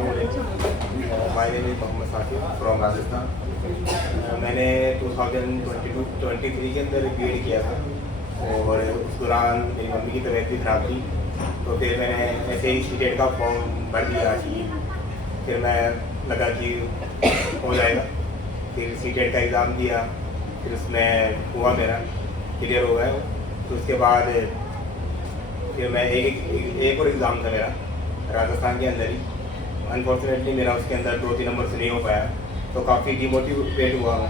My name is Mohammad Saqib from Rajasthan. मैंने 2022-23 के अंदर बीएड किया था और उस दौरान मेरी मम्मी की तबीयत भी ख़राब थी, तो फिर मैंने ऐसे ही सीटेट का फॉर्म भर दिया कि फिर मैं लगा कि हो जाएगा। फिर सीटेट का एग्ज़ाम दिया, फिर उसमें हुआ मेरा क्लियर हो गया। तो उसके बाद फिर मैं एक और एग्ज़ाम था मेरा राजस्थान के अंदर ही। अनफॉर्चुनेटली मेरा उसके अंदर 2-3 नंबर से नहीं हो पाया, तो काफ़ी डिमोटिवेट हुआ मैं।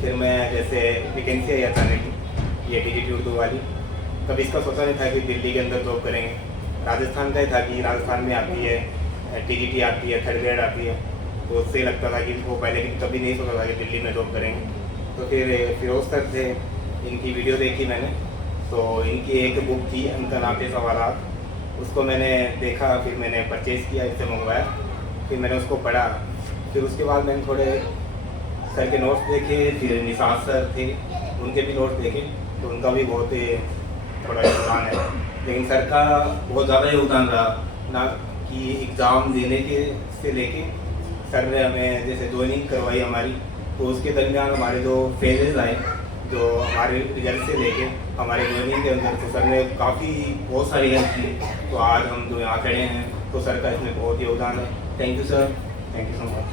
फिर मैं जैसे वैकेंसी आई अचानक की ये टीजीटी उर्दू वाली, कभी इसका सोचा नहीं था कि दिल्ली के अंदर जॉब करेंगे। राजस्थान का ही था कि राजस्थान में आती है टीजीटी आती है, थर्ड ग्रेड आती है, तो उससे लगता था कि वो पहले कभी नहीं सोचा था कि दिल्ली में जॉब करेंगे। तो फिर फिरोज सर थे, इनकी वीडियो देखी मैंने, तो इनकी एक बुक थी उनका नाम थे सवालात, उसको मैंने देखा, फिर मैंने परचेज़ किया, इससे मंगवाया, फिर मैंने उसको पढ़ा। फिर उसके बाद मैंने थोड़े सर के नोट्स देखे, फिर निसार सर थे उनके भी नोट्स देखे, तो उनका भी बहुत थोड़ा योगदान है, लेकिन सर का बहुत ज़्यादा योगदान रहा ना कि एग्ज़ाम देने के से लेके सर ने हमें जैसे ज्वाइनिंग करवाई हमारी, तो उसके दरमियान हमारे जो फेजेज़ आए, जो हमारे रिजल्ट से लेके हमारे ज्वाइनिंग के अंदर, तो सर ने काफ़ी बहुत सारी हेल्प की। तो आज हम जो यहाँ खड़े हैं, तो सर का इसमें बहुत योगदान है। Thank you sir, thank you so much.